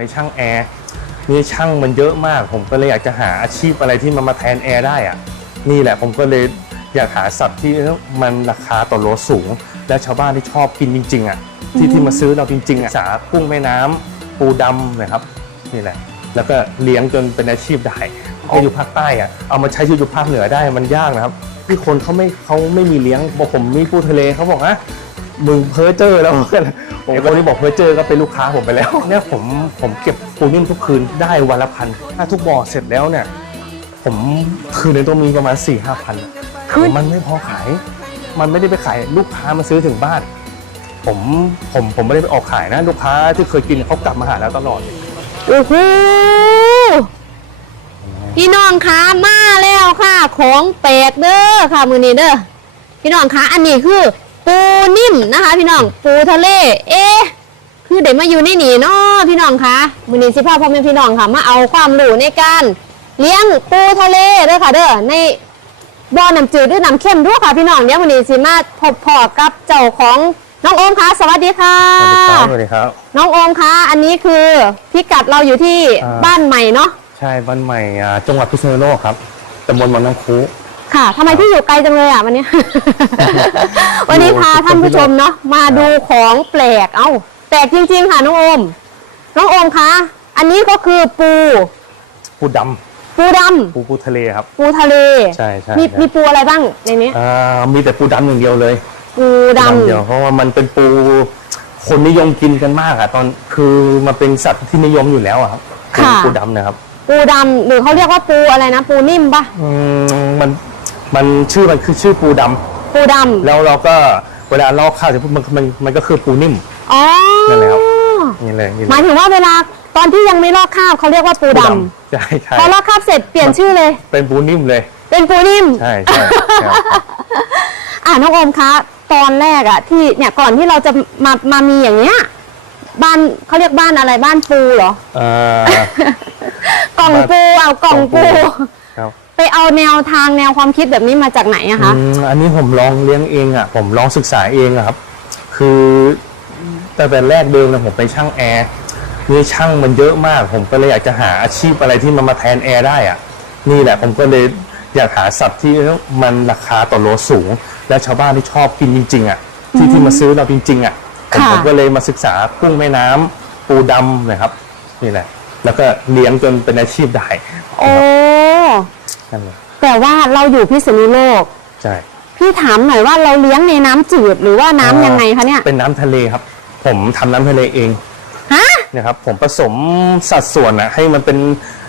ไปช่างแอร์นี่ช่างมันเยอะมาก ผมก็เลยอยากจะหาอาชีพอะไรที่มันมาแทนแอร์ได้อะนี่แหละผมก็เลยอยากหาสัตว์ที่มันราคาต่อโลสูง และชาวบ้านที่ชอบกินจริง ๆอะที่ที่มาซื้อเราจริงๆอะสากุ้งแม่น้ำปูดำนะครับนี่แหละ แล้วก็เลี้ยงจนเป็นอาชีพได้ให้อยู่ภาคใต้อะเอามาใช้ชีวิตอยู่ภาคเหนือได้มันยากนะครับที่คนเขาไม่เขาไม่มีเลี้ยงบอกผมมีปูทะเลเขาบอกนะ มึงเพ้อเจอแล้วผมคนที่บอกเพ้อเจอก็เป็นลูกค้าผมไปแล้วเนี่ยผมผมเก็บปูนิ่มทุกคืนได้วันละพันถ้าทุกบ่อเสร็จแล้วเนี่ย ผมคืนนึงต้องมีประมาณ4ี่ห้าพันคืนมันไม่พอขาย มันไม่ได้ไปขายลูกค้ามาซื้อถึงบ้าน ผมผมผมไม่ได้ไปออกขายนะ ลูกค้าที่เคยกินเขากลับมาหาแล้วตลอดโอ้โหพี่น้องคะมาแล้วค่ะ ของแปลกเด้อค่ะมือนี้เด้อพี่น้องคะอันนี้คือ ปูนิ่มนะคะ พี่น้องปูทะเล เอ๊ะคือเด็กมาอยู่ในนี่เนาะพี่น้องคะมือนี้สิพาพ่อแม่พี่น้องค่ะ มาเอาความรู้ในการเลี้ยงปูทะเลเด้อค่ะเด้อในบ่อน้ำจืดหรือน้ำเข้มด้วยค่ะพี่น้องเดี๋ยววันนี้สิมาพบพอกับเจ้าของน้องโอมค่ะสวัสดีค่ะสวัสดีครับสวัสดีครับ น้องโอมคะอันนี้คือพิกัดเราอยู่ที่อ่า บ้านใหม่เนาะใช่บ้านใหม่อ่าจังหวัดพิษณุโลกครับตำบลวังน้ำคุ ค่ะทำไมพี่อยู่ไกลจังเลยอะวันนี้ วันนี้พาท่านผู้ชมเนาะมาดูของแปลก เอ้าแปลกจริง ๆ ค่ะน้องโอม น้องโอมคะ อันนี้ก็คือปู ปูดปูดำปูปูทะเลครับำปูทะเล ใช่ใช่มีใช่ มีปูอะไรบ้างในนี้ อ่ามีแต่ปูดำอย่างเดียวเลยปูดปูเดียวเพราะว่ามันเป็นปูคนนิยมกินกันมากอะตอนคือมันเป็นสัตว์ที่นิยมอยู่แล้วอะครับปูปูดำนะครับำปูดำหรือเขาเรียกว่าปูอะไรนะ ปูนิ่มปะอืมมัน มันชื่อมันคือชื่อปูดำปูดแล้วเราก็เวลาลอกข้าวเสร็จปุ๊บมันมันมันก็คือปูนิ่มำอ๋อนั่นแหละครับ นี่เลยนี่หเลมายยถึงว่าเวลาตอนที่ยังไม่ลอกคราบเขาเรียกว่าปูดำใช่ใช่พอลอกคราบเสร็จเปลี่ยนชื่อเลย เป็นปูนิ่มเลย เป็นปูนิ่ม ใช่ใช่ครับ อ่าน้องโอมคะ ตอนแรกอะที่เนี่ยก่อนที่เราจะมามามีอย่างเนี้ยบ้านเขาเรียกบ้านอะไรบ้านปูเหรอ เอ่อ กล่องปูเอากล่องปูครับไป เอาแนวทางแนวความคิดแบบนี้มาจากไหนอะคะอืมอันนี้ผมลองเลี้ยงเองอะ ผมลองศึกษาเองอะครับ คือตั้งแต่แรกเดิมนะผมเป็นช่างแอร์นี่ช่างมันเยอะมาก ผมก็เลยอยากจะหาอาชีพอะไรที่มันมาแทนแอร์ได้อะ นี่แหละผมก็เลยอยากหาสัตว์ที่มันราคาต่อโลสูง และชาวบ้านที่ชอบกินจริงๆอะที่ที่มาซื้อเราจริงๆอะผมค่ะผมก็เลยมาศึกษากุ้งแม่น้ำปูดำนะครับ นี่แหละ แล้วก็เลี้ยงจนเป็นอาชีพได้ โอ้ นั่นเลยแต่ว่าเราอยู่พิษณุโลก ใช่พี่ถามหน่อยว่าเราเลี้ยงในน้ำจืดหรือว่าน้ำยังไงคะเนี่ย เป็นน้ำทะเลครับ ผมทำน้ำทะเลเองฮะ นะครับ ผมผสมสัดส่วนนะให้มันเป็น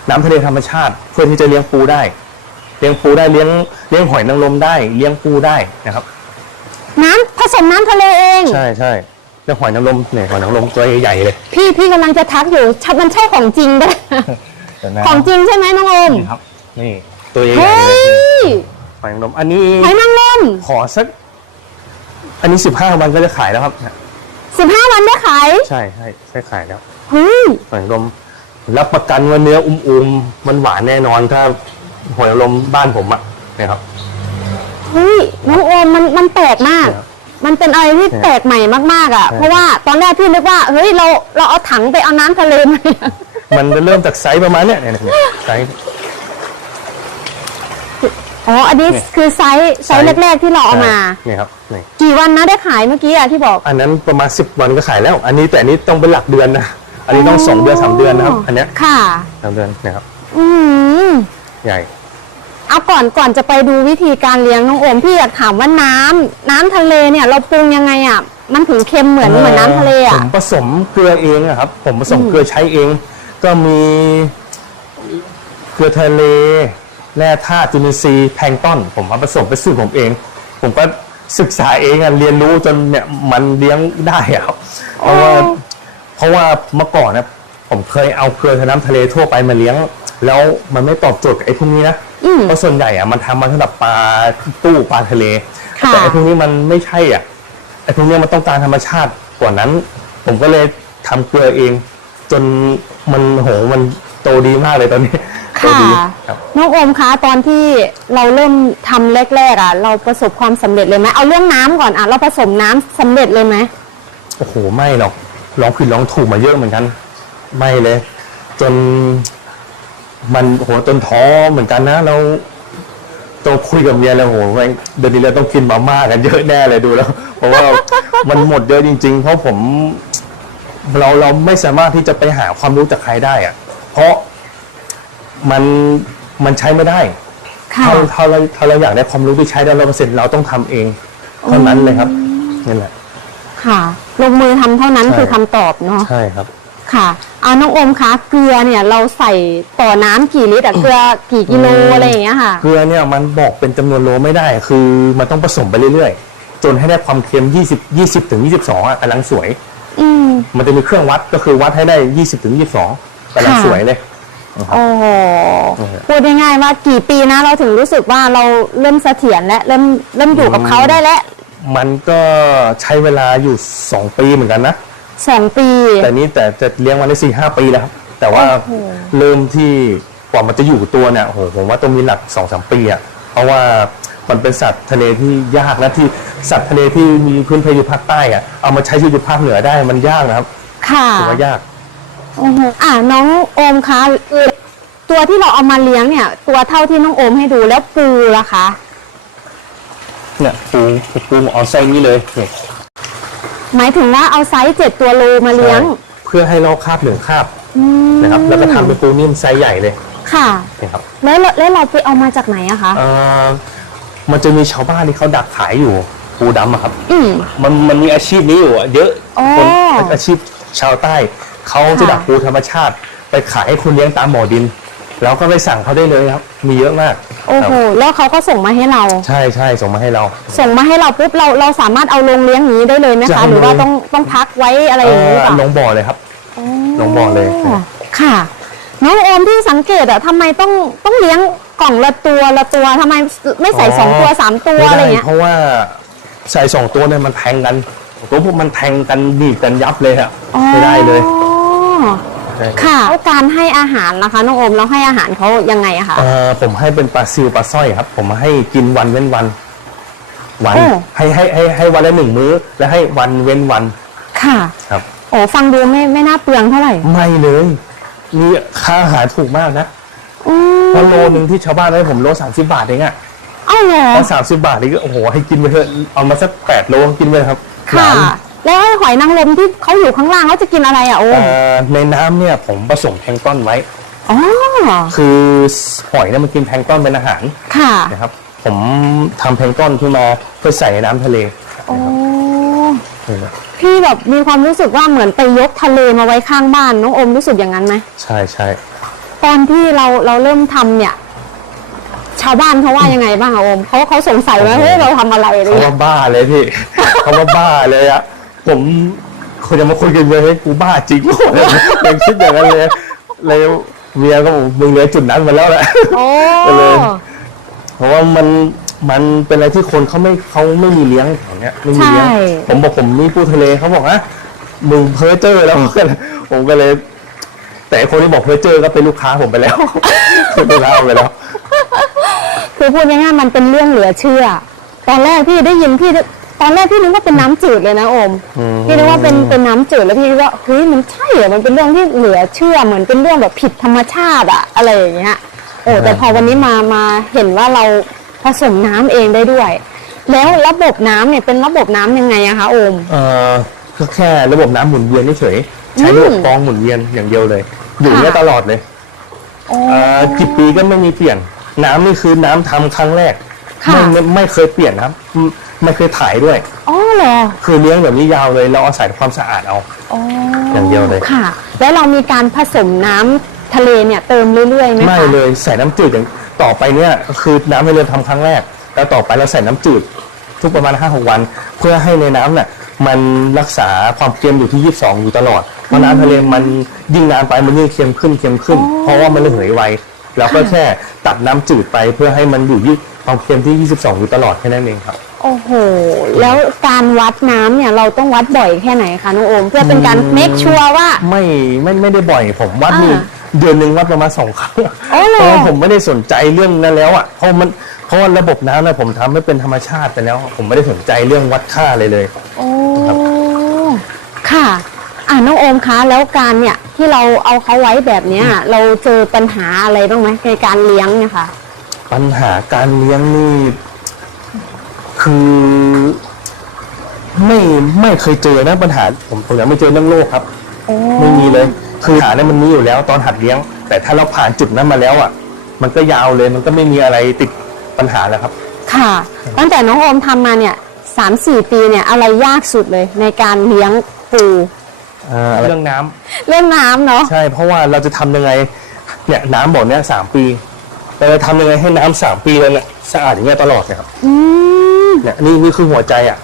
น้ำทะเลธรรมชาติ เพื่อที่จะเลี้ยงปูได้ เลี้ยงปูได้เลี้ยงเลี้ยงหอยนางรมได้ เลี้ยงปูได้นะครับ น้ำผสมน้ำทะเลเอง ใช่ใช่เลี้ยงหอยนางรมเนี่ยหอยนางรมตัวใหญ่ๆเลยพี่พี่กำลังจะทักอยู่ชัมันใช่ของจริงปะ เดี๋ยวนะของจริงใช่ไหมน้องโอม นี่ครับ นี่ ตัวใหญ่เฮ้ๆเลยยหอยนางรมอันนี้หอยนางรมขอสัก อันนี้สิบห้าวันก็จะขายแล้วครับสิบห้าวันได้ขายใช่ใช่ใช่ขายแล้วเฮ้ยหอยนางรมรับประกันว่าเนื้ออุ้มๆมันหวานแน่นอนถ้าหอยนางรมบ้านผมอะนะครับ เฮ้ยน้องโอมมันมันแปลกมาก ครับมันเป็นอะไรที่ใช่แปลกใหม่มากๆอะ ใช่ เพราะว่าตอนแรกพี่นึกว่าเฮ้ยเราเราเอาถังไปเอาน้ำทะเลมามันจะเริ่มจากไซส์ประมาณเนี้ยเนี่ยเนี่ยไซส์ อ๋อ อันนี้เนี่ยคือไซส์ไซส์แรกๆที่เราเอามาเนี่ยครับนี่กี่วันนะได้ขายเมื่อกี้อะที่บอก อันนั้นประมาณสิบวันก็ขายแล้ว อันนี้แต่อันนี้ต้องเป็นหลักเดือนนะ อันนี้ต้องสองเดือนสามเดือนนะครับ อันเนี้ยค่ะสามเดือนนะครับ อืมใหญ่ เอาก่อนก่อนจะไปดูวิธีการเลี้ยงน้องโอมพี่อยากถามว่าน้ำน้ำทะเลเนี่ย เราปรุงยังไงอะมันถึงเค็มเหมือนเหมือนน้ำทะเลผอะมผสมเกลือเองอะครับ ผมผสมเกลือใช้เอง ก็มีเกลือทะเล แร่ธาตุจุลินทรีย์แพลงก์ต้นผมมาผสมเป็นสูตรผมเอง ผมก็ศึกษาเองอะเรียนรู้จนเนี่ยมันเลี้ยงได้อะครับเพราะว่าเพราะว่าเมื่อก่อนนะผมเคยเอาเกลือน้ำทะเลทั่วไปมาเลี้ยง แล้วมันไม่ตอบโจทย์กับไอ้พวกนี้นะอืมเพราะส่วนใหญ่อะมันทำมาสำหรับปลาตู้ปลาทะเลค่ะแต่ไอ้พวกนี้มันไม่ใช่อะไอ้พวกนี้มันต้องการธรรมชาติกว่านั้น ผมก็เลยทำเกลือเอง จนมันโหมันโตดีมากเลยตอนนี้โต ค่ะดีครับ น้องโอมคะตอนที่เราเริ่มทำแรกๆอะ เราประสบความสำเร็จเลยไหมเอาเรื่องน้ำก่อนอะ เราผสมน้ำสำเร็จเลยไหมโอ้โห ไม่หรอกลองผิดลองถูกมาเยอะเหมือนกัน ไม่เลย จน มันโหจนท้อเหมือนกันนะ เราต้องคุยกับเมียแล้วโหแม่งเดือนนี้เราต้องกินมาม่ากันเยอะแน่เลยดูแล้ว เพราะว่า มันหมดเยอะจริง ๆ เพราะผม เราเราไม่สามารถที่จะไปหาความรู้จากใครได้อะเพราะ มันมันใช้ไม่ได้ค่ะ ถ้าถ้าเราถ้าเราอยากได้ความรู้ที่ใช้ได้ร้อยเปอร์เซ็นต์เราต้องทำเองเท่านั้นเลยครับนี่แหละ ค่ะ ลงมือทำเท่านั้นใช่ คือคำตอบเนาะ ใช่ครับ ค่ะเอาน้องโอมคะ เกลือเนี่ยเราใส่ต่อน้ำกี่ลิตรอะเกลือกี่กิโลอืม อะไรอย่างเงี้ยค่ะ เกลือเนี่ยมันบอกเป็นจำนวนโลไม่ได้ คือมันต้องผสมไปเรื่อยๆ จนให้ได้ความเค็ม 20 20ถึง22อะกำลังสวย อืม มันจะมีเครื่องวัดก็คือวัดให้ได้ 20ถึง22กำลังค่ะ สวยเลยนะครับ โอ้โหโอ้โหพูดง่ายๆว่ากี่ปีนะเราถึงรู้สึกว่าเราเริ่มเสถียรและเริ่มเริ่มอยู่กับเขาได้แล้วมันก็ใช้เวลาอยู่2ปีเหมือนกันนะสองปี แต่นี้แต่จะเลี้ยงวันได้สี่ห้าปีแล้วครับแต่ว่าโอ้โหเริ่มที่กว่ามันจะอยู่กับตัวเนี่ยโอ้โหผมว่าต้องมีหลักสองสามปีอะเพราะว่ามันเป็นสัตว์ทะเลที่ยากนะที่สัตว์ทะเลที่มีพื้นเพอยู่ภาคใต้อะเอามาใช้ชีวิตอยู่ภาคเหนือได้มันยากนะครับค่ะถือว่ายาก โอ้โหอ่าน้องโอมคะเอ่อตัวที่เราเอามาเลี้ยงเนี่ย ตัวเท่าที่น้องโอมให้ดูแล้วปูล่ะคะ เนี่ยปูปูเอาไส้นี้เลยเนี่ยหมายถึงว่าเอาไซส์เจ็ดตัวโลมาเลี้ยงใช่เพื่อให้ลอกคราบเหลืองคราบอืมนะครับ แล้วก็ทำเป็นปูนิ่มไซส์ใหญ่เลยค่ะ นะครับ แล้วเราแล้วเราไปเอามาจากไหนอะคะ เอ่อมันจะมีชาวบ้านที่เขาดักขายอยู่ปูดำอะครับ อืม มันมันมีอาชีพนี้อยู่อะเยอะอ๋อ คนอาชีพชาวใต้ เขาจะค่ะดักปูธรรมชาติไปขายให้คุณเลี้ยงตามบ่อดิน แล้วก็ไปสั่งเขาได้เลยครับ มีเยอะมาก โอ้ครัโหบแล้วเขาก็ส่งมาให้เรา ใช่ใช่ส่งมาให้เรา ส่งมาให้เราปุ๊บเราเราสามารถเอาลงเลี้ยงอย่างนี้ได้เลยไหมจะคะ เอาหรือว่าลงต้องต้องพักไว้อะไรอย่างนี้หรือเปเอ่อลล่างบ่อเลยครับ ลงบ่อเลย ค่ะ น้องโอมที่สังเกตอะทำไมต้องต้องเลี้ยงกล่องละตัวละตัวทำไมไม่ใส่สองตัวสามตัวไม่อะไรได้เงี้ย เพราะว่าใส่สองตัวเนี่ยมันแทงกันตัวพวกมันแทงกันดีบกันยับเลยอะไม่ได้เลย อ๋อ ใช่ค่ะแล้วการให้อาหารนะคะน้องโอมเราให้อาหารเขายังไงอะคะ เอ่อผมให้เป็นปลาซิวปลาสร้อยครับ ผมให้กินวันเว้นวัน วันโอ้ ให้ให้ให้ให้วันละหนึ่งมื้อ และให้วันเว้นวันค่ะ ครับ โอ้ฟังดูไม่ไม่น่าเปลืองเท่าไหร่ไม่เลยนี่ค่าอาหารถูกมากนะอืมเพราะโลนึงที่ชาวบ้านให้ผมโลสามสิบาทเองอะเอ้าเหรอถ้าสามสิบาทนี่ก็โอ้โหให้กินไปเถอะเอามาสักแปดโลกินไปครับค่ะน้ แล้วไอ้หอยนางรมที่เขาอยู่ข้างล่างเขาจะกินอะไรอะโอำมเอ่อในน้ำเนี่ยผมผสมแพลงก์ต้นไว้ อ๋อคือหอยเนี่ยมันกินแพลงก์ต้นเป็นอาหารค่ะ นะครับ ผมทำแพลงก์ต้นขึ้นมาเพื่อใส่ในน้ำทะเลโอ้นะครับพี่แบบมีความรู้สึกว่าเหมือนไปยกทะเลมาไว้ข้างบ้านน้องโอมรู้สึกอย่างนั้นไหมใช่ใช่ตอนที่เราเราเริ่มทำเนี่ย ชาวบ้านเขาว่ายังไงบ้างอะโอมเขาเขาสงสัยไหมเฮ้ยเราทำอะไรอะไรเขาเงี้ยว่าบ้าเลยพี่ เขาว่าบ้าเลยอะ ผมคนจะมาคุยกันเลยเฮ้ยกูบ้าจริงเลยยังคิดอย่างนั้นเลยเลยเมียก็บอกมึงเลยจุดนั้นมาแล้วแหละโอ้ก็เลยเพราะว่ามันมันเป็นอะไรที่คนเขาไม่เขาไม่มีเลี้ยงแถวเนี้ยไม่มีเลี้ยงใช่ผมบอกผมมีปูทะเลเขาบอกนะมึงเพ้อเจอแล้วผมก็เลยผมก็เลย แต่คนที่บอกเพ้อเจอก็เป็นลูกค้าผมไปแล้วเป็นลูกค้าผมไปแล้ว คือพูดง่ายๆมันเป็นเรื่องเหลือเชื่อ ตอนแรกพี่ได้ยินพี่ ตอนแรกพี่นึกว่าเป็นน้ำจืดเลยนะโอมอืมพี่นึกว่าเป็นเป็นน้ำจืดแล้วพี่คิดว่าเฮ้ยมันใช่เหรอมันเป็นเรื่องที่เหลือเชื่อเหมือนเป็นเรื่องแบบผิดธรรมชาติอะอะไรอย่างเงี้ยโอ้แต่พอวันนี้มามาเห็นว่าเราผสมน้ำเองได้ด้วย แล้วระบบน้ำเนี่ยเป็นระบบน้ำยังไงอะคะโอมเอ่อก็แค่ระบบน้ำหมุนเวียนเฉยๆใช้ระบบอืมกรองหมุนเวียนอย่างเดียวเลย อยู่ค่ะเนี้ยตลอดเลยโอ้เอ่อกี่ปีก็ไม่มีเปลี่ยน น้ำนี่คือน้ำทำครั้งแรกค่ะไม่ไม่ไม่เคยเปลี่ยนนะครับไม่ไม่เคยถ่ายด้วย อ๋อเหรอคือเลี้ยงแบบนี้ยาวเลยเราอาศัยความสะอาดเอา อ๋ออย่างเดียวเลย ค่ะ แล้วเรามีการผสมน้ำทะเลเนี่ยเติมเรื่อยๆไหมคะไม่เลยใส่น้ำจืดอย่างต่อไปเนี่ยคือน้ำให้เรือทำครั้งแรก แล้วต่อไปเราใส่น้ำจืด ทุกประมาณ5้าหวัน เพื่อให้ในน้ำเนี่ยมันรักษาความเค็มอยู่ที่ 22 อยู่ตลอดเพราะน้ำทะเลมันยิ่งนานไปมันยิ่งเค็มขึ้นเค็มขึ้น เพราะว่ามันระเหยไวเราก็แค่ตัดน้ำจืดไปเพื่อให้มันอยู่ที่ความเค็มที่ 22 อยู่ตลอดแค่นั้นเองครับ โอ้โห แล้วการวัดน้ำเนี่ยเราต้องวัดบ่อยแค่ไหนคะน้องโอม เพื่อเป็นการอืมเมคชัวร์ว่า ไม่ไม่ไม่ได้บ่อยผมวัดนี่อ่าเดือนหนึ่งวัดประมาณสองครั้งอ๋อเหรอ เพราะว่าผมไม่ได้สนใจเรื่องนั้นแล้วอะเพราะมันเพราะว่าระบบน้ำเนี่ยผมทำให้เป็นธรรมชาติไปแล้ว ผมไม่ได้สนใจเรื่องวัดค่าเลยเลย โอ้ครับค่ะ อ่าน้องโอมคะแล้วการเนี่ยที่เราเอาเขาไว้แบบเนี้ย เราเจอปัญหาอะไรบ้างไหมในการเลี้ยงเนี่ยค่ะ ปัญหาการเลี้ยงนี่ คือไม่ไม่เคยเจอนะปัญหา ผมผมยังไม่เจอเรื่องโรคครับไม่มีเลย คือปัญหาเนี่ยมันมีอยู่แล้วตอนหัดเลี้ยง แต่ถ้าเราผ่านจุดนั้นมาแล้วอะ มันก็ยาวเลยมันก็ไม่มีอะไรติดปัญหาแล้วครับ ค่ะ ตั้งแต่น้องโอมทำมาเนี่ยสามสี่ปีเนี่ยอะไรยากสุดเลยในการเลี้ยงปูเรื่องน้ำเรื่องน้ำเนาะใช่ เพราะว่าเราจะทำยังไงเนี่ยน้ำบ่อเนี้ยสามปีเราจะทำยังไงให้น้ำสามปีแล้วเนี่ยสะอาดอย่างเงี้ยตลอดเลยครับ อืม เนี่ยนี่นี่คือหัวใจอะ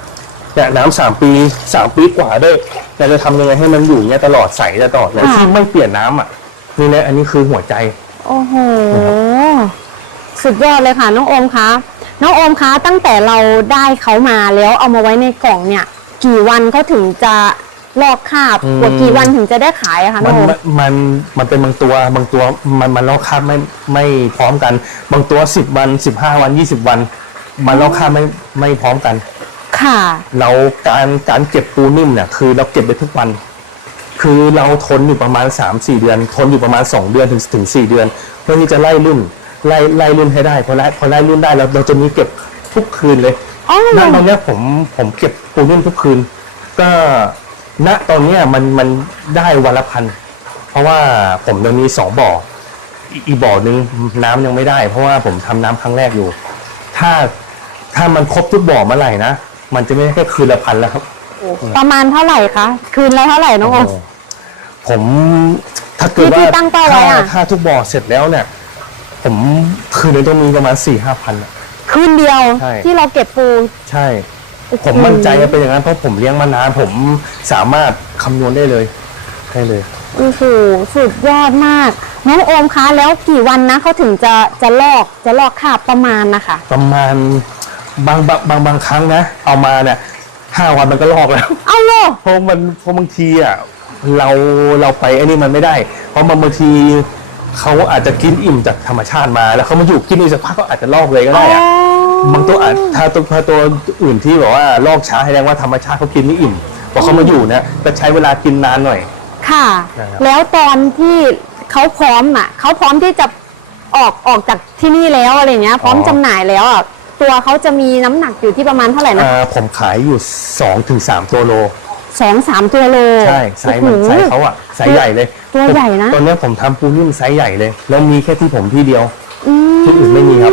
เนี่ยน้ำสามปีสามปีกว่าด้วยเราจะทำยังไงให้มันอยู่อย่างเงี้ยตลอดใสตลอดเลยที่ไม่เปลี่ยนน้ำอะนี่นะอันนี้คือหัวใจ โอ้โห สุดยอดเลยค่ะ น้องโอมคะ น้องโอมคะตั้งแต่เราได้เขามาแล้วเอามาไว้ในกล่องเนี่ย กี่วันเขาถึงจะลอกคราบอืม กว่ากี่วันถึงจะได้ขายอะคะน้มัอนงโอม มันมันมันเป็นบางตัวบางตัวมันมันลอกคราบไม่ไม่พร้อมกัน บางตัวสิบวันสิบห้าวันยี่สิบวัน มันลอกคราบไม่ไม่พร้อมกัน ค่ะ เราการการเก็บปูนิ่มเนี่ยคือเราเก็บไปทุกวัน คือเราทนอยู่ประมาณ3 4เดือน ทนอยู่ประมาณ 2 เดือนถึงถึง4เดือน เพื่อที่จะไล่รุ่นไล่ไล่รุ่นให้ได้พอไล่พอไล่รุ่นได้เราเราจะมีเก็บทุกคืนเลยอ๋อ ณตอนเนี้ยผมผมเก็บปูนิ่มทุกคืน ก็ณตอนเนี้ยมันมันได้วันละพันเพราะว่าผมยังมีสองบ่ออีอีกบ่อหนึ่งน้ำยังไม่ได้ เพราะว่าผมทำน้ำครั้งแรกอยู่ ถ้า ถ้ามันครบทุกบ่อเมื่อไหร่นะมันจะไม่ใช่แค่คืนละพันแล้วครับ ประมาณเท่าไหร่คะ คืนละเท่าไหร่น้องโอมผมถ้าเกิดที่ว่าที่ตั้งเป้าไว้ถ้าอะ ถ้าทุกบ่อเสร็จแล้วเนี่ย ผมคืนนึงต้องมีประมาณสี่ห้าพัน คืนเดียวใช่ ที่เราเก็บปู ใช่ ผมมั่นใจว่าเป็นอย่างนั้นเพราะผมเลี้ยงมานานผมสามารถคำนวณได้เลยได้เลย โอ้โหสุดยอดมาก น้องโอมคะแล้วกี่วันนะเขาถึงจะจะลอกจะลอกคราบประมาณนะคะ ประมาณ บางบางบางบางครั้งนะ เอามาเนี่ยห้าวันมันก็ลอกแล้ว เอาโลกเพราะมันเพราะบางทีอะเราเราไปไอ้นี่มันไม่ได้ เพราะมันบางทีเขาอาจจะกินอิ่มจากธรรมชาติมา แล้วเขามาอยู่กินอีกสักพักก็อาจจะลอกเลยก็ได้อะบางตัวอาจถ้าตัวถ้าตัวอื่นที่แบบว่าลอกช้าแสดงว่าธรรมชาติเขากินไม่อิ่มพอเขามาอยู่เนี่ยก็ใช้เวลากินนานหน่อย ค่ะ นะครับแล้วตอนที่เขาพร้อมอะเขาพร้อมที่จะออกออกจากที่นี่แล้วอะไรเงี้ย พร้อมจำหน่ายแล้วอะ ตัวเขาจะมีน้ำหนักอยู่ที่ประมาณเท่าไหร่นะอ่าผมขายอยู่ 2-3ถึง3ตัวโล สองสามตัวโลใช่ไซส์มันโอ้โห ไซส์เขาอะไซส์ใหญ่เลยตัวใหญ่นะ ตอนเนี้ยผมทำปูนิ่มไซส์ใหญ่เลย แล้วมีแค่ที่ผมที่เดียว อืมที่อื่นไม่มีครับ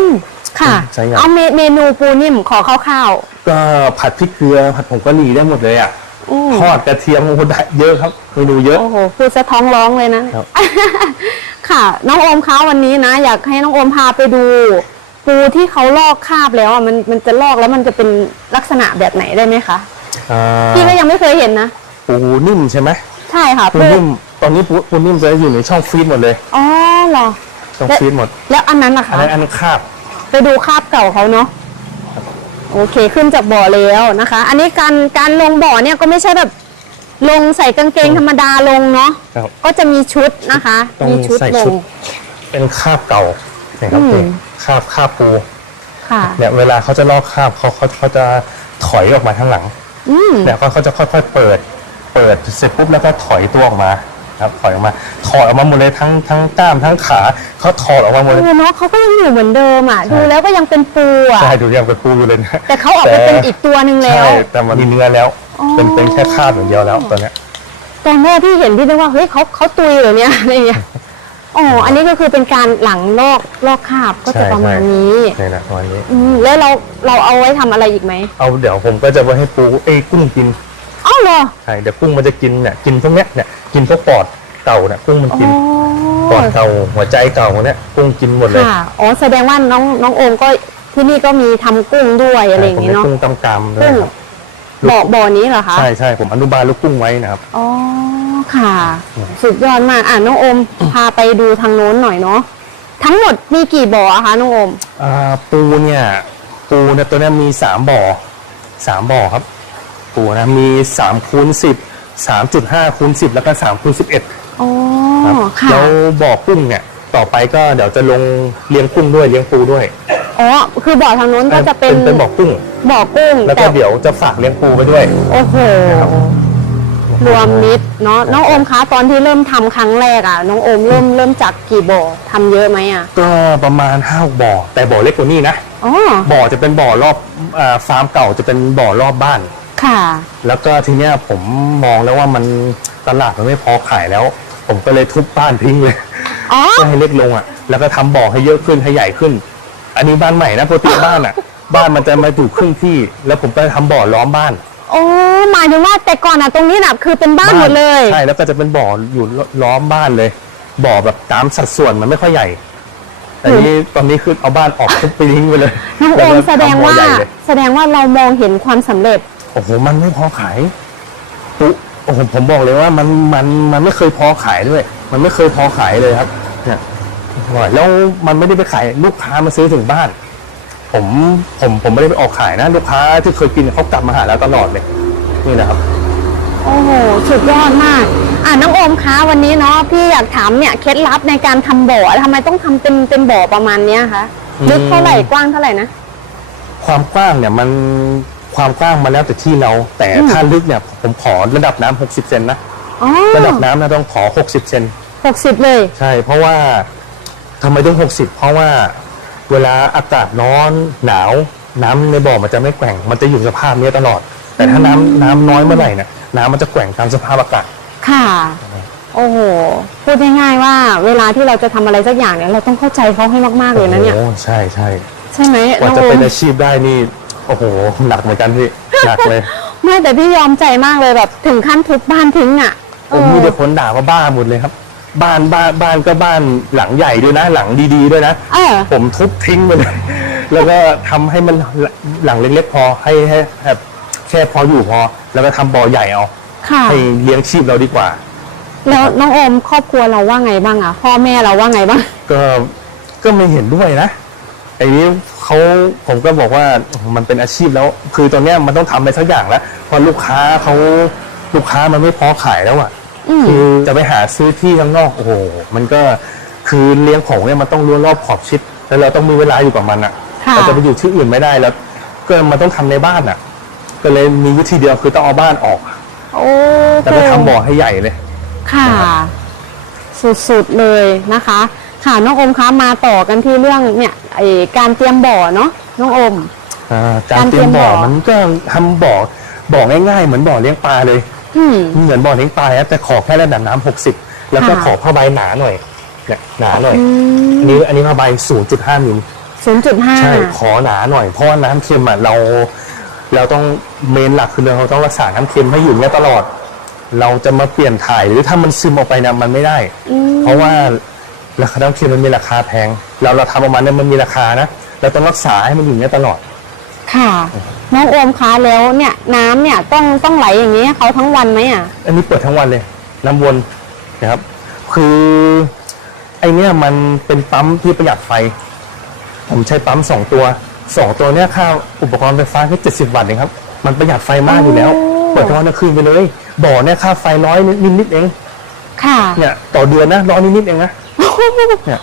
ค่ะ ใช่ครับ เอาเมเมนูปูนิ่มขอคร่าวก็ผัดพริกเกลือผัดผงกะหรี่ได้หมดเลยอะๆอืมทอดกระเทียมโอ้โหได้เยอะครับเมนูเยอะ โอ้โหพูดสะท้องร้องเลยนะ ครับ ค่ะ น้องโอมคะวันนี้นะ อยากให้น้องโอมพาไปดู ปูที่เขาลอกคราบแล้วอะมันมันจะลอกแล้วมันจะเป็นลักษณะแบบไหนได้ไหมคะอ่าพี่ก็ยังไม่เคยเห็นนะปูนิ่มใช่ไหมใช่ค่ะปูนิ่มตอนนี้ปูปูนิ่มจะอยู่ในช่องฟรีซหมดเลยอ๋อเหรอช่องฟรีซหมด แล้วอันนั้นล่ะอันคะนั้นอันนั้นคาบไปดูคราบเก่าเขาเนาะโอเคขึ้นจากบ่อแล้วนะคะ อันนี้การการลงบ่อเนี่ยก็ไม่ใช่แบบลงใส่กางเกงธรรมดาลงเนาะครับ ก็จะมีชุดนะคะ ต้องมีชุดใส่ลชุงดเป็นคาบเก่า นะครับอืมเนี่ยคาบคาบปูค่ะ เนี่ยเวลาเขาจะลอกคาบเขาเขาเขาจะถอยออกมาข้างหลังอืม เนี่ยเขาเขาจะค่อยๆเปิด เปิดเสร็จปุ๊บแล้วก็ถอยตัวออกมาครับถอยออกมาถอดออกมาหมดเลยทั้งทั้งกล้ามทั้งขาเขาถอดออกมาหมดเลยเออเนาะเขาก็ยังอยู่เหมือนเดิมอะ ใช่ ดูแล้วก็ยังเป็นปูอะ ใช่ดูยังเป็นปูอยู่เลยนะ แต่เขาออกไปเป็นอีกตัวหนึ่งแล้ว ใช่แต่มันมีเนื้อแล้ว อ๋อ เป็นเป็นแค่คาบอย่างเดียวแล้วตอนเนี้ย ตอนแรกที่เห็นพี่นึกว่าเฮ้ยเขาเขาตุยเหรอเนี่ยอะไรเงี้ย อ๋ออันนี้ก็คือเป็นการหลังลอกลอกคราบก็จะประมาณนี้เนี่ยนะวันนี้ อืมแล้วเราเราเอาไว้ทำอะไรอีกไหมเอาเดี๋ยวผมก็จะไปให้ปูเอ้ยกุ้งกินอ้าวเหรอใช่เดี๋ยวกุ้งมันจะกินเนี่ยกินพวกเนี้ยเนี่ยกินพวกปอดเก่าเนี่ยกุ้งมันอ๋อกินปอดเก่าหัวใจเก่าเนี่ยกุ้งกินหมดเลยค่ะอ๋อแสดงว่าน้องน้องโอมก็ที่นี่ก็มีทำกุ้งด้วยอะไรอย่างผมเงี้ยได้เนาะกุ้งกำกำด้วกุ้ยงครับ บ่อบ่อนี้เหรอคะใช่ใช่ผมอนุบาลลูกกุ้งไว้นะครับ อ๋อ ค่ะ สุดยอดมาก อะน้องโอมพาไปดูทางโน้นหน่อยเนาะทั้งหมดมีกี่บ่ออะคะน้องโอมอ่าปูเนี่ย ปูเนี่ยตัวเนี้ยมีสามบ่อสามบ่อครับ ปูนะมีสามคูณสิบสามจุดห้าคูณสิบแล้วก็สามคูณสิบเอ็ดอ๋อครับค่ะแล้วบ่อกุ้งเนี่ย ต่อไปก็เดี๋ยวจะลงเลี้ยงกุ้งด้วยเลี้ยงปูด้วยอ๋อคือบ่อทางโน้นก็จะเป็นเป็นบ่อกุ้งบ่อกุ้งแล้วก็แต่เดี๋ยวจะฝากเลี้ยงปูไปด้วย โอ้โหนะค รับรวมมิตรเนาะน้องโอมคะตอนที่เริ่มทำครั้งแรกอะ น้องโอมเริ่มเริ่มจากกี่บ่อทำเยอะไหมอะก็ประมาณห้าบ่อ แต่บ่อเล็กกว่านี้นะ อ๋อบ่อจะเป็นบ่อรอบอาฟาร์มเก่าจะเป็นบ่อรอบบ้าน ค่ะ แล้วก็ทีเนี้ยผมมองแล้วว่ามันตลาดมันไม่พอขายแล้ว ผมก็เลยทุบบ้านทิ้งเลย อ๋อ เพื่อให้เล็กลงอะ แล้วก็ทำบ่อให้เยอะขึ้นให้ใหญ่ขึ้น อันนี้บ้านใหม่นะปกติบ้านอะ บ้านมันจะมาอยู่ครึ่งที่ แล้วผมก็ทำบ่อล้อมบ้าน โอ้หมายถึงว่าแต่ก่อนอะตรงนี้น่ะคือเป็นบ้านหมดเลย ใช่แล้วก็จะเป็นบ่ออยู่ล้อมบ้านเลย บ่อแบบตามสัดส่วนมันไม่ค่อยใหญ่ แต่นี้ตอนนี้คือเอาบ้านออกทุบไปทิ้งไปเลยน้องโอมล้วก็แสดงว่าทำบ่อใหญ่เลยแสดงว่าเรามองเห็นความสำเร็จ โอ้โหมันไม่พอขายปุ๊โอ้โหผมบอกเลยว่ามันมันมันไม่เคยพอขายด้วย มันไม่เคยพอขายเลยครับ เนี่ยแล้วมันไม่ได้ไปขายลูกค้ามาซื้อถึงบ้าน ผมผมผมไม่ได้ไปออกขายนะ ลูกค้าที่เคยกินเขากลับมาหาเราตลอดเลย นี่นะครับ โอ้โห สุดยอดมาก อ่าน้องโอมคะวันนี้เนาะพี่อยากถามเนี่ยเคล็ดลับในการทำบ่อทำไมต้องทำเป็นเป็นบ่อประมาณเนี้ยคะอืม ลึกเท่าไหร่กว้างเท่าไหร่นะ ความกว้างเนี่ยมันความกว้างมาแล้วแต่ที่เรา แต่อืม ถ้าลึกเนี่ยผมขอระดับน้ำ60เซนนะอ๋อระดับน้ำนะต้องขอ 60เซนหกสิบเลย ใช่ เพราะว่าทำไมต้อง 60 เพราะว่า เวลาอากาศร้อนหนาว น้ำในบ่อมันจะไม่แกว่ง มันจะอยู่สภาพนี้ตลอด แต่ถ้าน้ำน้ำน้อยเมื่อไหร่เนี่ยน้ำมันจะแกว่งตามสภาพอากาศค่ะ โอ้โหพูดง่ายๆว่า เวลาที่เราจะทำอะไรสักอย่างเนี่ยเราต้องเข้าใจเขาให้มากๆเลยนะเนี่ยโอ้โหใช่ใช่ใช่ไหมกว่าน้องจะโอเป็นมอาชีพได้นี่โอ้โหหนักเหมือนกันพี่หนักเลยไม่แต่พี่ยอมใจมากเลยแบบ ถึงขั้นทุบบ้านทิ้งอะผมมีแต่คนด่าว่าบ้าหมดเลยครับ บ้านบ้านบ้านก็บ้านหลังใหญ่ด้วยนะ หลังดีๆด้วยนะ เออ ผมทุบทิ้งไปเลย แล้วก็ทำให้มันหลังเล็กๆพอให้ให้แบบแค่พออยู่พอ แล้วก็ทำบ่อใหญ่เอาค่ะ ให้เลี้ยงชีพเราดีกว่า แล้วน้องโอมครอบครัวเราว่าไงบ้างอะพ่อแม่เราว่าไงบ้าง ก็ก็ไม่เห็นด้วยนะไอ้นี้เขาผมก็บอกว่ามันเป็นอาชีพแล้ว คือตอนเนี้ยมันต้องทำอะไรสักอย่างแล้วเพอลูกค้าเขาลูกค้ามันไม่พอขายแล้วอะอืม คือจะไปหาซื้อที่ข้างนอกโอ้โหมันก็คือเลี้ยงของเนี่ยมันต้องรั้วรอบขอบชิด แล้วเราต้องมีเวลาอยู่กับมันอะค่ะเราจะไปอยู่ที่อื่นไม่ได้แล้ว ก็มันต้องทำในบ้านอะ ก็เลยมีวิธีเดียวคือต้องเอาบ้านออกโอ้แต่ไปทำบ่อให้ใหญ่เลย ค่ะ สุดๆเลยนะคะ ค่ะน้องโอมคะมาต่อกันที่เรื่องเนี่ยไอการเตรียมบ่อเนาะน้องโอมอ่าการการเตรียมบ่อเตรียมบ่อมันก็ทำบ่อบ่อง่ายๆ เหมือนบ่อเลี้ยงปลาเลยอืม เหมือนบ่อเลี้ยงปลานะแต่ขอแค่ระดับน้ำหกสิบแล้วก็ค่ะ ขอผ้าใบหนาหน่อยเนี่ยหนาหน่อยอืมอันนี้อันนี้ผ้าใบศูนย์จุดห้ามิล ศูนย์จุดห้า ใช่ ขอหนาหน่อยเพราะว่าน้ำเค็มอะเรา เราต้องเมนหลักคือเราต้องรักษาน้ำเค็มให้อยู่อย่างเงี้ยตลอด เราจะมาเปลี่ยนถ่ายหรือถ้ามันซึมออกไปเนี่ยมันไม่ได้ เพราะว่าราคาน้ำเค็มมันมีราคาแพง เราเราทำออกมาเนี่ยมันมีราคานะเราต้องรักษาให้มันอยู่อย่างเงี้ยตลอด ค่ะน้องโอมคะแล้วเนี่ยน้ำเนี่ยต้องต้องไหลอย่างนี้ให้เขาทั้งวันไหมอะ อันนี้เปิดทั้งวันเลย น้ำวนนะครับ คือไอเนี้ยมันเป็นปั๊มที่ประหยัดไฟ ผมใช้ปั๊มสองตัวสองตัวเนี้ยค่าอุปกรณ์ไฟฟ้าแค่เจ็ดสิบวัตต์เองครับ มันประหยัดไฟมากอยู่แล้ว โอ้ เปิดทั้งวันทั้งคืนไปเลย บ่อเนี่ยค่าไฟร้อยนิดนิดๆเองค่ะ เนี่ยต่อเดือนนะร้อยนิดนิดๆเองนะ เนี่ย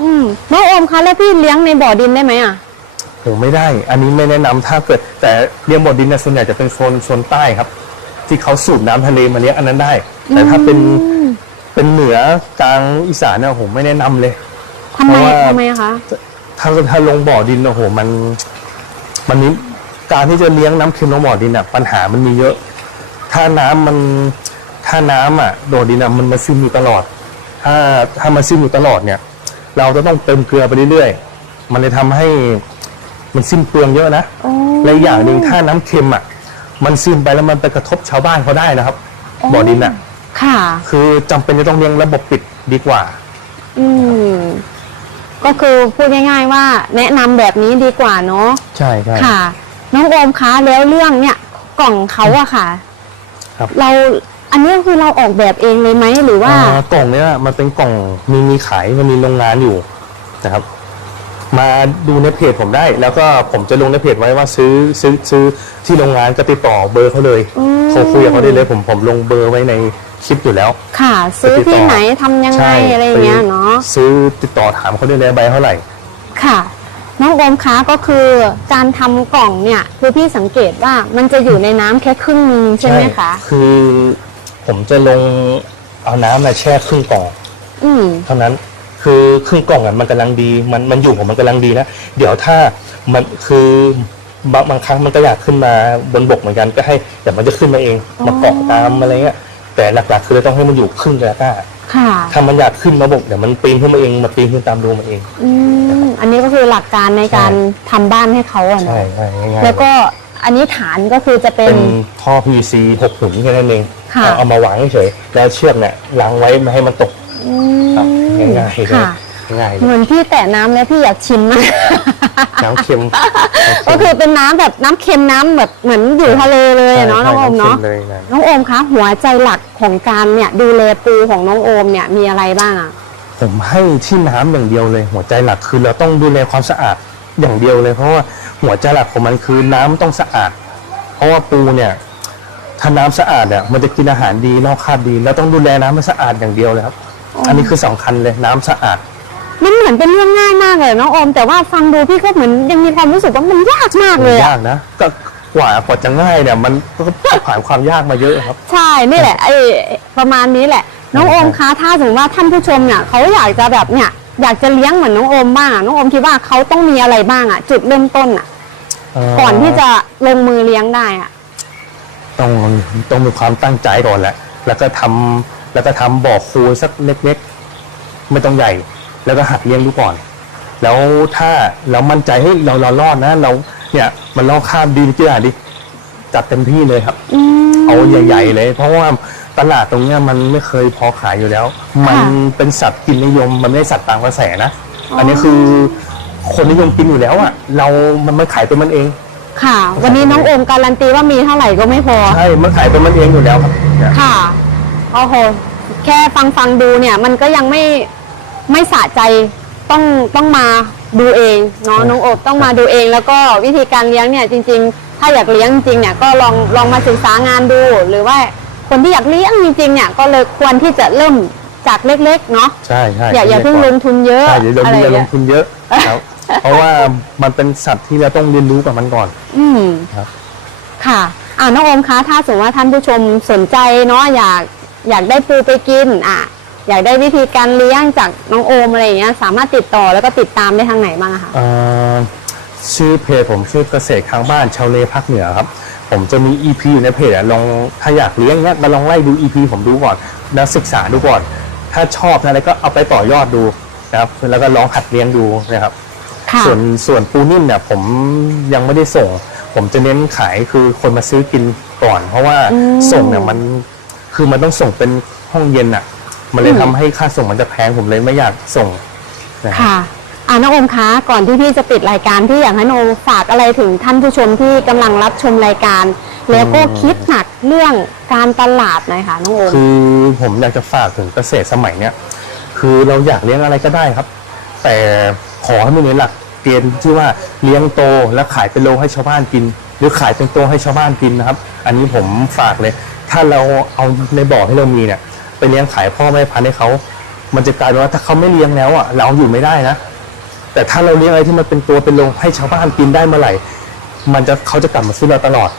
อืมน้องโอมคะแล้วพี่เลี้ยงในบ่อดินได้ไหมอะ โหไม่ได้ อันนี้ไม่แนะนำถ้าเกิด แต่เลี้ยงบ่อดินเนี่ยส่วนใหญ่จะเป็นโซนโซนใต้ครับ ที่เขาสูบน้ำทะเลมาเลี้ยงอันนั้นได้ แต่ถ้าเป็นอืมเป็นเหนือกลางอีสานเนี่ยผมไม่แนะนำเลยทำไมเพราะว่าทำไมอะคะถ้าถ้าลงบ่อดินโอ้โหมัน มันนี้การที่จะเลี้ยงน้ำเค็มลงบ่อดินอะ ปัญหามันมีเยอะ ถ้าน้ำมันถ้าน้ำอะโดดดินอะมันมาซึมอยู่ตลอด ถ้าถ้ามันซึมอยู่ตลอดเนี่ย เราจะต้องเติมเกลือไปเรื่อยๆมันเลยทำให้ มันสิ้นเปลืองเยอะนะโอ้และอีกอย่างหนึ่งถ้าน้ำเค็มอะมันซึมไปแล้วมันไปกระทบชาวบ้านเขาได้นะครับบ่อดินอะ ค่ะ คือจำเป็นจะต้องเลี้ยงระบบปิดดีกว่า อืมก็คือพูดง่ายๆว่า แนะนำแบบนี้ดีกว่าเนาะใช่ใช่ค่ะ น้องโอมคะแล้วเรื่องเนี่ยกล่องเขาอะค่ะ ครับ เราอันนี้ก็คือเราออกแบบเองเลยไหมหรือว่าอ่ากล่องเนี้ยมันเป็นกล่องมีมีขายมันมีโรงงานอยู่นะครับ มาดูในเพจผมได้ แล้วก็ผมจะลงในเพจไว้ว่าซื้อซื้อซื้อที่โรงงานก็ติดต่อเบอร์เขาเลยอืมโทรคุยกับเขาได้เลยผมผมลงเบอร์ไว้ในคลิปอยู่แล้ว ค่ะ ซื้อที่ไหนทำยังไงอะไรอย่างเงี้ยเนาะซื้อติดต่อถามเขาได้เลยใบเท่าไหร่ ค่ะน้องโอมคะก็คือการทำกล่องเนี่ยคือพี่สังเกตว่ามันจะอยู่ในน้ำแค่ครึ่งนึงใช่ไหมคะคือผมจะลงเอาน้ำมาแช่ครึ่งกล่องอืมเท่านั้น คือครึ่งกล่องอะมันกำลังดีมันมันอยู่ของมันกำลังดีนะเดี๋ยวถ้ามันคือบางบางครั้งมันก็อยากขึ้นมาบนบกเหมือนกันก็ให้แต่มันจะขึ้นมาเองอ๋อมาเกาะตามอะไรเงี้ยแต่หลักๆคือเราต้องให้มันอยู่ครึ่งกระต้าค่ะถ้ามันอยากขึ้นมาบกเดี๋ยวมันปีนขึ้นมาเองมาปีนขึ้นตามรูมันเอง อืมอันนี้ก็คือหลักการในการทำบ้านให้เขาอะเนใช่อะใช่ง่ายๆแล้วก็อันนี้ฐานก็คือจะเป็เป็นนท่อ PVC หกหนุนแค่นั้นเองค่ะเอาเอามาวางเฉยๆแล้วเชือกเนี่ยล้างไว้ไม่ให้มันตกอืครับม ง่ายๆเลยค่ะ ง่ายๆเลเหมืยอนพี่แตะน้ำแล้วพี่อยากชิมมาก น้ำเค็มก็คือเป็นน้ำแบบน้ำเค็มน้ำแบบเหมือนอยู่ทะเลเลยอะเนาะน้องโอมเนาะ ใช่ใช่ำค็เลยนะน้องโอมคะหัวใจหลักของการเนี่ยดูแลปูของน้องโอมเนี่ยมีอะไรบ้างอะผมให้ที่น้ำอย่างเดียวเลย หัวใจหลักคือเราต้องดูแลความสะอาดอย่างเดียวเลย เพราะว่าหัวใจหลักของมันคือน้ำต้องสะอาด เพราะว่าปูเนี่ยถ้าน้ำสะอาดเนี่ยมันจะกินอาหารดีลอกคราบดี แล้วต้องดูแลน้ำให้สะอาดอย่างเดียวเลยครับ อันนี้คือสำคัญเลยน้ำสะอาด มันเหมือนเป็นเรื่องง่ายมากเลยน้องโอม แต่ว่าฟังดูพี่ก็เหมือนยังมีความรู้สึกว่ามันยากมากเลยยาอะกนะก็กว่ากว่าจะง่ายเนี่ย มันก็ผ่านความยากมาเยอะครับ ใช่นี่แหละไอ้ประมาณนี้แหละ น้องโอมคะถ้าสมมติว่าท่านผู้ชมเนี่ยเขาอยากจะแบบเนี่ยอยากจะเลี้ยงเหมือนน้องโอมบ้างอะน้องโอมคิดว่าเขาต้องมีอะไรบ้างอะจุดเริ่มต้นอะก่อนที่จะลงมือเลี้ยงได้อะต้องต้องมีความตั้งใจก่อนแหละ แล้วก็ทำ แล้วก็ทำบ่อคูสักเล็กๆไม่ต้องใหญ่ แล้วก็หัดเลี้ยงดูก่อน แล้วถ้าเรามั่นใจให้ยเราเรารอดนะ เราเนี่ยมันลอกข้ามดีที่อะดิจัดเต็มที่เลยครับอืมเอาใหญ่ ๆ เลย เพราะว่าตลาดตรงเนี้ยมันไม่เคยพอขายอยู่แล้ว มันเป็นสัตว์กินนิยม มันไม่ใช่สัตว์ตามกระแสนะอันนี้คือคนนิยมกินอยู่แล้วอะ เรามันมันขายเป็นมันเอง ค่ะ วันนี้น้องโอมการันตีว่ามีเท่าไหร่ก็ไม่พอ ใช่ มันขายเป็นมันเองอยู่แล้วครับเนี่ยค่ะ โอ้โห แค่ฟังฟังดูเนี่ยมันก็ยังไม่ไม่สะใจต้องต้องมาดูเองเนาะน้องโอบต้องมาดูเอง แล้วก็วิธีการเลี้ยงเนี่ยจริง ๆ ถ้าอยากเลี้ยงจริงๆเนี่ยก็ลองลองมาศึกษางานดู หรือว่าคนที่อยากเลี้ยงจริงๆเนี่ยก็เลยควรที่จะเริ่มจากเล็กๆเนาะใช่ใช่อย่าอย่าเพิ่งลงทุนเยอะใช่อย่าลงอะไรทุนอย่าลเงี้งยทุนเยอะครับเพราะว่ามันเป็นสัตว์ที่เราต้องเรียนรู้กับมันก่อน อืมครับ ค่ะ อ่าน้องโอมคะถ้าสมมติว่าท่านผู้ชมสนใจเนาะอยาก อยากได้ปูไปกินอะอยากได้วิธีการเลี้ยงจากน้องโอมอะไรอย่างเงี้ยสามารถติดต่อแล้วก็ติดตามได้ทางไหนบ้างอะคะ เอ่อชื่อเพจผมชื่อเกษตรข้างบ้านชาวเลภาคเหนือครับ ผมจะมี EP อยู่ในเพจอะลองถ้าอยากเลี้ยงเนี้ยมาลองไล่ดู EP ผมดูก่อน แล้วศึกษาดูก่อน ถ้าชอบอะไรก็เอาไปต่อยอดดูนะครับแล้วก็ลองหัดเลี้ยงดูนะครับ ค่ะ ส่วนส่วนปูนิ่มเนี่ยผมยังไม่ได้ส่ง ผมจะเน้นขายคือคนมาซื้อกินก่อน เพราะว่าอืม ส่งเนี่ยมัน คือมันต้องส่งเป็นห้องเย็นอะ มันเลยทำให้ค่าส่งมันจะแพงผมเลยไม่อยากส่งนะครับค่ะอ่าน้องโอมคะก่อนที่พี่จะปิดรายการพี่อยากให้น้องโอมฝากอะไรถึงท่านผู้ชมที่กำลังรับชมรายการ แล้วก็คิดหนักเรื่องการตลาดหน่อยค่ะน้องโอมคือผมอยากจะฝากถึงเกษตรสมัยเนี้ยคือเราอยากเลี้ยงอะไรก็ได้ครับ แต่ขอให้มีในหลักเกณฑ์ที่ว่าเลี้ยงโตแล้วขายเป็นโลให้ชาวบ้านกิน หรือขายเป็นโตให้ชาวบ้านกินนะครับ อันนี้ผมฝากเลย ถ้าเราเอาในบ่อที่เรามีเนี่ยไปเลี้ยงขายพ่อแม่พันธุ์ให้เขา มันจะกลายเป็นว่าถ้าเขาไม่เลี้ยงแล้วอะเราอยู่ไม่ได้นะ แต่ถ้าเราเลี้ยงอะไรที่มันเป็นตัวเป็นโลให้ชาวบ้านกินได้เมื่อไหร่ มันจะเขาจะกลับมาซื้อเราตลอด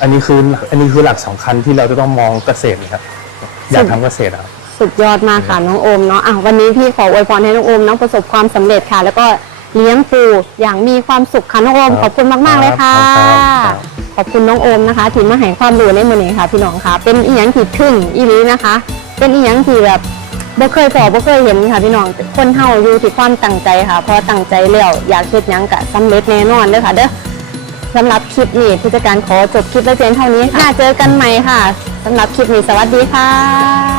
อันนี้คืออันนี้คือหลักสำคัญที่เราจะต้องมองเกษตรนะครับ อยากทำเกษตรอะครับสุดยอดมากค่ะน้องโอมเนาะอะวันนี้พี่ขออวยพรให้น้องโอมเนาะประสบความสำเร็จค่ะ แล้วก็เลี้ยงปูอย่างมีความสุขค่ะน้องโอมครับขอบคุณมาก ๆ เลยค่ะครับ ขอบคุณน้องโอมนะคะที่มาให้ความรู้ในมือนี้ค่ะ พี่น้องค่ะ เป็นอีหยังที่ทึ่งอีนี้นะคะ เป็นอีหยังที่แบบบ่เคยพอบ่เคยเห็นค่ะพี่น้องคนเฮาอยู่ที่ความตั้งใจค่ะพอตั้งใจแล้วอยากเฮ็ดหยังก็สำเร็จแน่นอนเด้อค่ะ เด้อสำหรับคลิปนี้ผู้จัดการขอจบคลิปไว้เพียงเท่านี้ค่ะเจอกันใหม่ค่ะสำหรับคลิปนี้สวัสดีค่ะ